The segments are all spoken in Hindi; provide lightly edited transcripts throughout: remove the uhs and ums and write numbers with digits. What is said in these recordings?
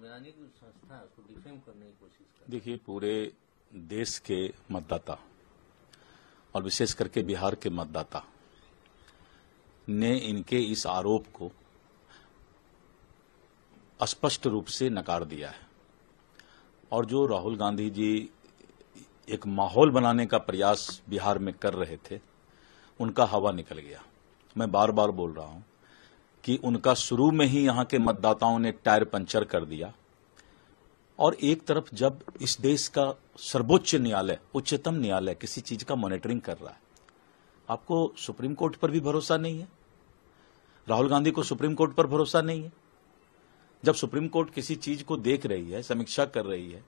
संवैधानिक संस्था है उसको डिफेम करने की कोशिश कर। देखिए, पूरे देश के मतदाता और विशेष करके बिहार के मतदाता ने इनके इस आरोप को स्पष्ट रूप से नकार दिया है। और जो राहुल गांधी जी एक माहौल बनाने का प्रयास बिहार में कर रहे थे, उनका हवा निकल गया। मैं बार बार बोल रहा हूं कि उनका शुरू में ही यहां के मतदाताओं ने टायर पंचर कर दिया। और एक तरफ जब इस देश का सर्वोच्च न्यायालय, उच्चतम न्यायालय किसी चीज का मॉनिटरिंग कर रहा है, आपको सुप्रीम कोर्ट पर भी भरोसा नहीं है? राहुल गांधी को सुप्रीम कोर्ट पर भरोसा नहीं है? जब सुप्रीम कोर्ट किसी चीज को देख रही है, समीक्षा कर रही है,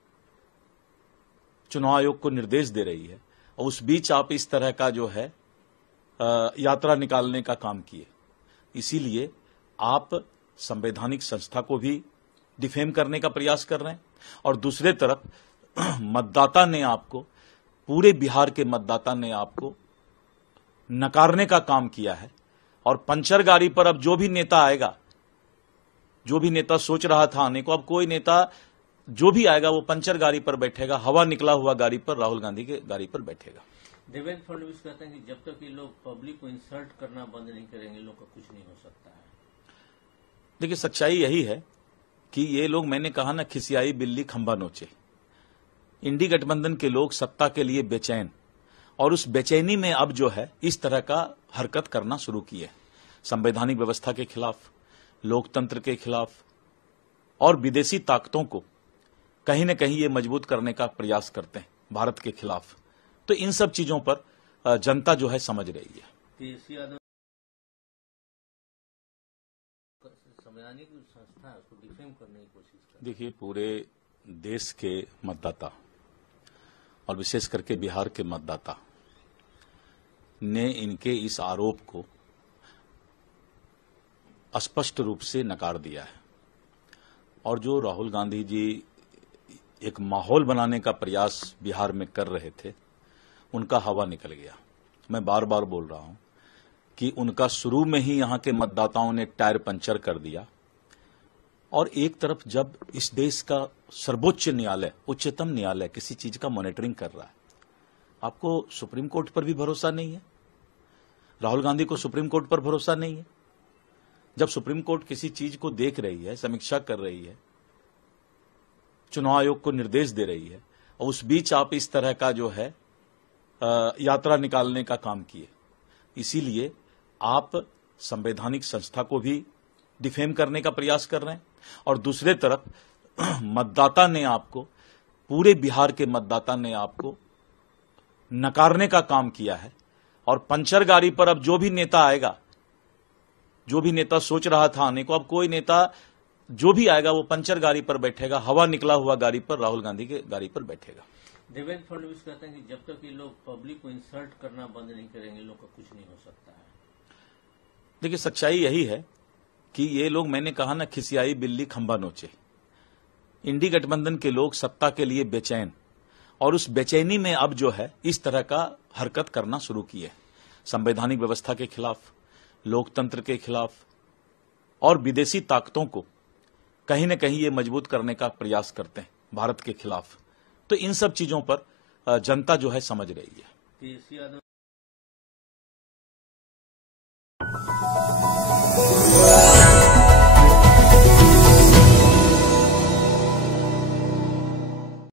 चुनाव आयोग को निर्देश दे रही है, और उस बीच आप इस तरह का जो है यात्रा निकालने का काम किए, इसीलिए आप संवैधानिक संस्था को भी डिफेम करने का प्रयास कर रहे हैं। और दूसरे तरफ मतदाता ने आपको, पूरे बिहार के मतदाता ने आपको नकारने का काम किया है। और पंचर गाड़ी पर अब जो भी नेता आएगा, जो भी नेता सोच रहा था आने को, अब कोई नेता जो भी आएगा वो पंचर गाड़ी पर बैठेगा, हवा निकला हुआ गाड़ी पर, राहुल गांधी के गाड़ी पर बैठेगा। देवेंद्र फडणवीस कहते हैं कि जब तक ये लोग पब्लिक को इंसल्ट करना बंद नहीं करेंगे, लोग का कुछ नहीं हो सकता है। देखिए, सच्चाई यही है कि ये लोग, मैंने कहा ना, खिसियाई बिल्ली खंभा नोचे। इंडी गठबंधन के लोग सत्ता के लिए बेचैन, और उस बेचैनी में अब जो है इस तरह का हरकत करना शुरू किए, संवैधानिक व्यवस्था के खिलाफ, लोकतंत्र के खिलाफ, और विदेशी ताकतों को कहीं न कहीं ये मजबूत करने का प्रयास करते हैं, भारत के खिलाफ। तो इन सब चीजों पर जनता जो है समझ रही है। संवैधानिक संस्था है उसको डिफेम करने की कोशिश कर। देखिए, पूरे देश के मतदाता और विशेष करके बिहार के मतदाता ने इनके इस आरोप को स्पष्ट रूप से नकार दिया है। और जो राहुल गांधी जी एक माहौल बनाने का प्रयास बिहार में कर रहे थे, उनका हवा निकल गया। मैं बार बार बोल रहा हूं कि उनका शुरू में ही यहां के मतदाताओं ने टायर पंचर कर दिया। और एक तरफ जब इस देश का सर्वोच्च न्यायालय, उच्चतम न्यायालय किसी चीज का मॉनिटरिंग कर रहा है, आपको सुप्रीम कोर्ट पर भी भरोसा नहीं है? राहुल गांधी को सुप्रीम कोर्ट पर भरोसा नहीं है? जब सुप्रीम कोर्ट किसी चीज को देख रही है, समीक्षा कर रही है, चुनाव आयोग को निर्देश दे रही है, और उस बीच आप इस तरह का जो है यात्रा निकालने का काम किए, इसीलिए आप संवैधानिक संस्था को भी डिफेम करने का प्रयास कर रहे हैं। और दूसरे तरफ मतदाता ने आपको, पूरे बिहार के मतदाता ने आपको नकारने का काम किया है। और पंचर गाड़ी पर अब जो भी नेता आएगा, जो भी नेता सोच रहा था आने को, अब कोई नेता जो भी आएगा वो पंचर गाड़ी पर बैठेगा, हवा निकला हुआ गाड़ी पर, राहुल गांधी के गाड़ी पर बैठेगा। देवेंद्र फडणवीस कहते हैं कि जब तक ये लोग पब्लिक को इंसल्ट करना बंद नहीं करेंगे, लोग का कुछ नहीं हो सकता है। देखिए, सच्चाई यही है कि ये लोग, मैंने कहा ना, खिसियाई बिल्ली खंभा नोचे। इंडी गठबंधन के लोग सत्ता के लिए बेचैन, और उस बेचैनी में अब जो है इस तरह का हरकत करना शुरू किए, संवैधानिक व्यवस्था के खिलाफ, लोकतंत्र के खिलाफ, और विदेशी ताकतों को कहीं न कहीं ये मजबूत करने का प्रयास करते हैं, भारत के खिलाफ। तो इन सब चीजों पर जनता जो है समझ रही है।